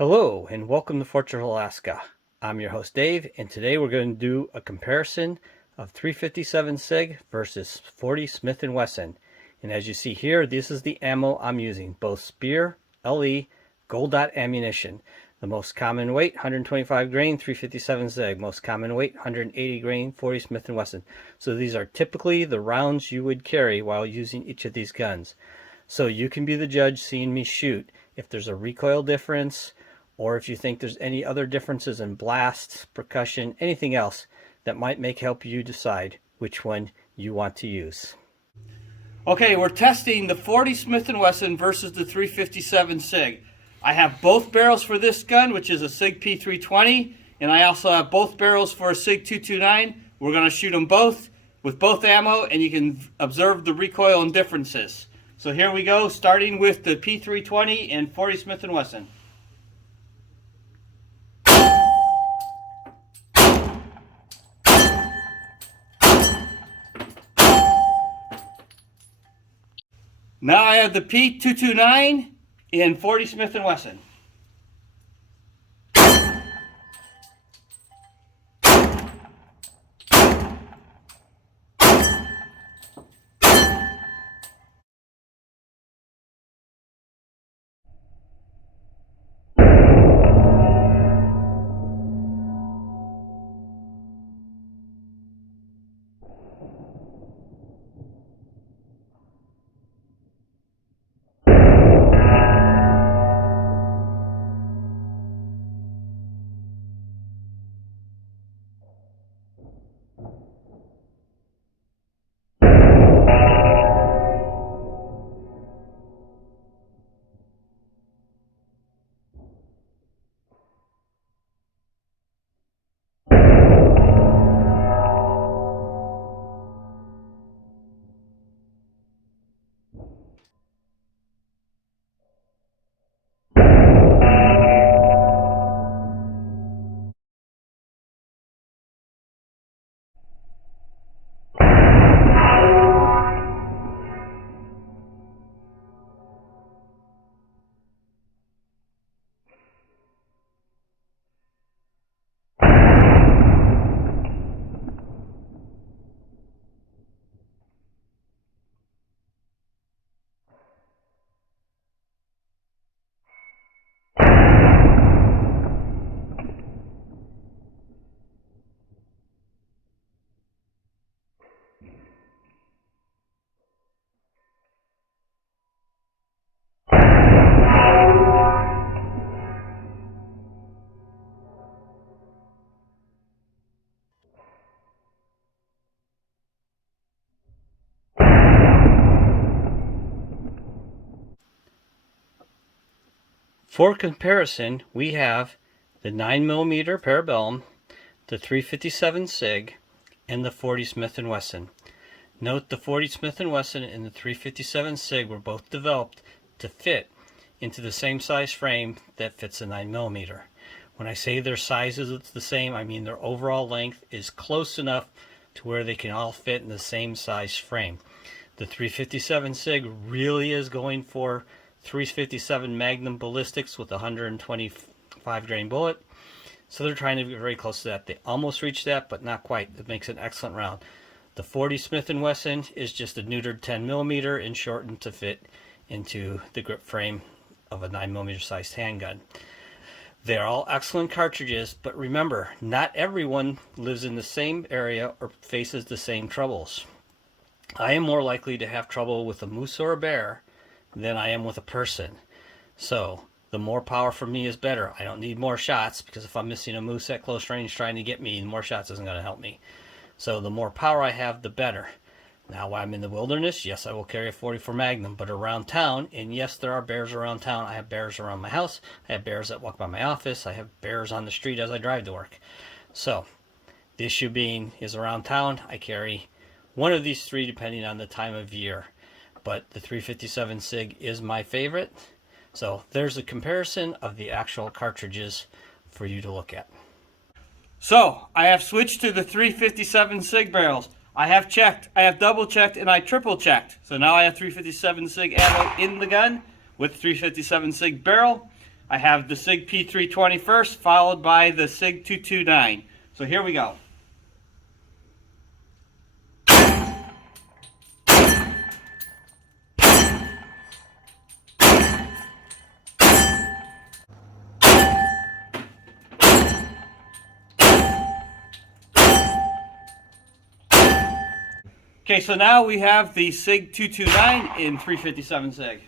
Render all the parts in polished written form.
Hello and welcome to Fortress, Alaska. I'm your host Dave, and today we're going to do a comparison of 357 SIG versus 40 Smith & Wesson. And as you see here, this is the ammo I'm using, both Spear, LE, Gold Dot ammunition. The most common weight, 125 grain, 357 SIG. Most common weight, 180 grain, 40 Smith & Wesson. So these are typically the rounds you would carry while using each of these guns. So you can be the judge seeing me shoot if there's a recoil difference, or if you think there's any other differences in blasts, percussion, anything else that might help you decide which one you want to use. Okay, we're testing the 40 Smith & Wesson versus the 357 SIG. I have both barrels for this gun, which is a SIG P320, and I also have both barrels for a SIG 229. We're going to shoot them both with both ammo, and you can observe the recoil and differences. So here we go, starting with the P320 and 40 Smith & Wesson. Now I have the P229 and 40 Smith & Wesson. For comparison, we have the 9mm Parabellum, the 357 SIG, and the 40 Smith & Wesson. Note the 40 Smith & Wesson and the 357 SIG were both developed to fit into the same size frame that fits a 9mm. When I say their sizes it's the same, I mean their overall length is close enough to where they can all fit in the same size frame. The 357 SIG really is going for 357 Magnum Ballistics with a 125 grain bullet. So they're trying to get very close to that. They almost reached that, but not quite. It makes an excellent round. The 40 Smith & Wesson is just a neutered 10mm and shortened to fit into the grip frame of a 9mm sized handgun. They're all excellent cartridges, but remember, not everyone lives in the same area or faces the same troubles. I am more likely to have trouble with a moose or a bear than I am with a person. So the more power for me is better. I don't need more shots, because if I'm missing a moose at close range trying to get me, more shots isn't going to help me. So the more power I have, the better. Now when I'm in the wilderness, yes, I will carry a 44 Magnum, but around town, and yes, there are bears around town. I have bears around my house. I have bears that walk by my office. I have bears on the street as I drive to work. So the issue being is around town, I carry one of these three depending on the time of year. But the 357 SIG is my favorite. So there's a comparison of the actual cartridges for you to look at. So I have switched to the 357 SIG barrels. I have checked, I have double checked, and I triple checked. So now I have 357 SIG ammo in the gun with 357 SIG barrel. I have the SIG P320 first, followed by the SIG 229. So here we go. Okay, so now we have the SIG 229 in 357 SIG.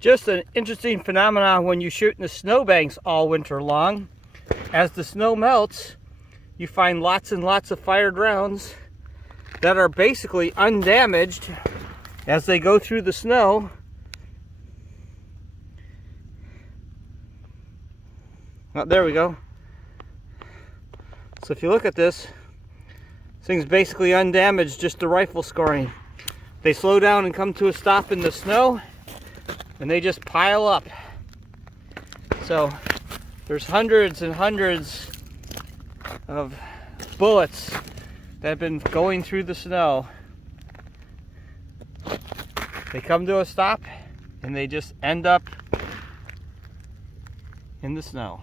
Just an interesting phenomenon when you shoot in the snowbanks all winter long. As the snow melts, you find lots and lots of fired rounds that are basically undamaged as they go through the snow. Oh, there we go. So if you look at this thing's basically undamaged, just the rifle scoring. They slow down and come to a stop in the snow, and they just pile up. So there's hundreds and hundreds of bullets that have been going through the snow. They come to a stop and they just end up in the snow.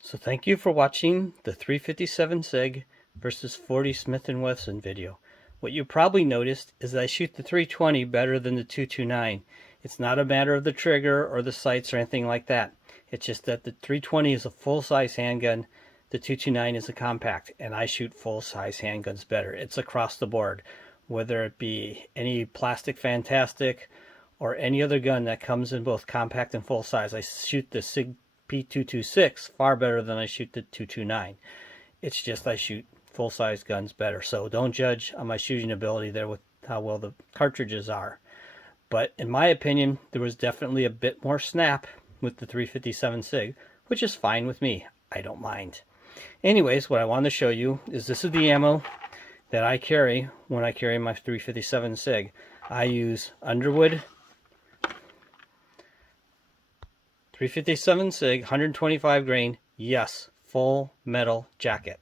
So thank you for watching the 357 SIG versus 40 Smith & Wesson video. What you probably noticed is that I shoot the 320 better than the 229. It's not a matter of the trigger or the sights or anything like that. It's just that the 320 is a full-size handgun, the 229 is a compact, and I shoot full-size handguns better. It's across the board, whether it be any Plastic Fantastic or any other gun that comes in both compact and full-size. I shoot the SIG P226 far better than I shoot the 229. It's just I shoot full-size guns better. So don't judge on my shooting ability there with how well the cartridges are. But in my opinion, there was definitely a bit more snap with the 357 SIG, which is fine with me. I don't mind. Anyways, what I want to show you is this is the ammo that I carry when I carry my 357 SIG. I use Underwood 357 SIG, 125 grain, yes, full metal jacket.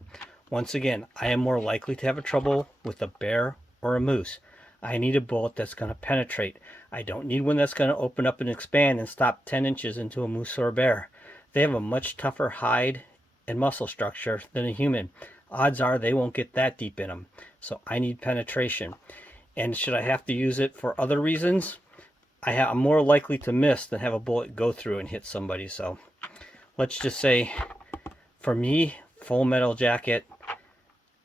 Once again, I am more likely to have a trouble with a bear or a moose. I need a bullet that's going to penetrate. I don't need one that's going to open up and expand and stop 10 inches into a moose or a bear. They have a much tougher hide and muscle structure than a human. Odds are they won't get that deep in them. So I need penetration. And should I have to use it for other reasons, I'm more likely to miss than have a bullet go through and hit somebody. So let's just say, for me, full metal jacket,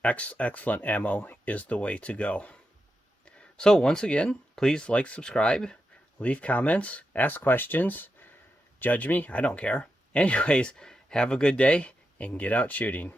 excellent ammo is the way to go. So once again, please like, subscribe, leave comments, ask questions, judge me, I don't care. Anyways, have a good day and get out shooting.